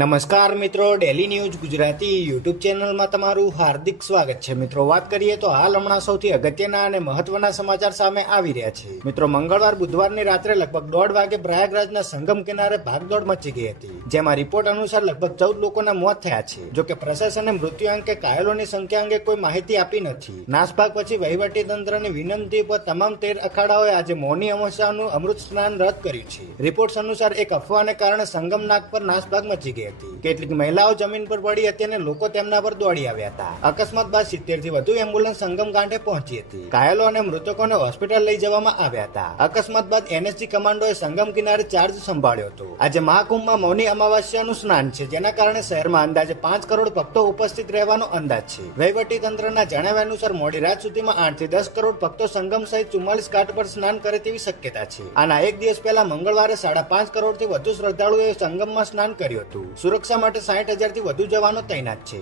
નમસ્કાર મિત્રો, daily news Gujarati YouTube ચેનલમાં તમારું હાર્દિક સ્વાગત છે. મિત્રો, વાત કરીએ તો હાલ હમણાં સૌથી અગત્યના અને મહત્વના સમાચાર સામે આવી રહ્યા છે. મિત્રો, મંગળવાર બુધવારની રાત્રે લગભગ 1:30 વાગે પ્રયાગરાજના સંગમ કિનારે ભાગદોડ મચી ગઈ હતી, જેમાં રિપોર્ટ અનુસાર લગભગ 14 લોકોના મોત થયા છે. જોકે પ્રશાસને મૃત્યુ અંગે કાયલોની સંખ્યા અંગે કોઈ માહિતી આપી નથી. નાસભાગ પછી વહીવટી તંત્રની વિનંતી પર તમામ 13 અખાડાઓએ આજે મૌની અમાવસ્યાનું અમૃત સ્નાન રદ કર્યું છે. રિપોર્ટ્સ અનુસાર એક અફવાને કારણે સંગમ નાગ પર નાસભાગ મચી ગઈ. કેટલીક મહિલાઓ જમીન પર પડી હતી અને લોકો તેમના પર દોડી આવ્યા હતા. અકસ્માત બાદ 70 થી વધુ એમ્બ્યુલન્સ સંગમ કાંઠે પહોંચી હતી. ઘાયલો અને મૃતકોને હોસ્પિટલ લઈ જવામાં આવ્યા હતા. અકસ્માત બાદ એનએસજી કમાન્ડોએ સંગમ કિનારે ચાર્જ સંભાળ્યો હતો. આજે મહાકુંભમાં મૌની અમાવસ્યાનું સ્નાન છે, જેના કારણે શહેરમાં અંદાજે 5 કરોડ ભક્તો ઉપસ્થિત રહેવાનો અંદાજ છે. વહીવટી તંત્રના જણાવ્યા અનુસાર મોડી રાત સુધીમાં 8 થી 10 કરોડ ભક્તો સંગમ સહિત 44 ઘાટ પર સ્નાન કરે તેવી શક્યતા છે. આના એક દિવસ પહેલા મંગળવારે 5.5 કરોડથી વધુ શ્રદ્ધાળુઓએ સંગમમાં સ્નાન કર્યું હતું. સુરક્ષા માટે 60,000 થી વધુ જવાનો તૈનાત છે.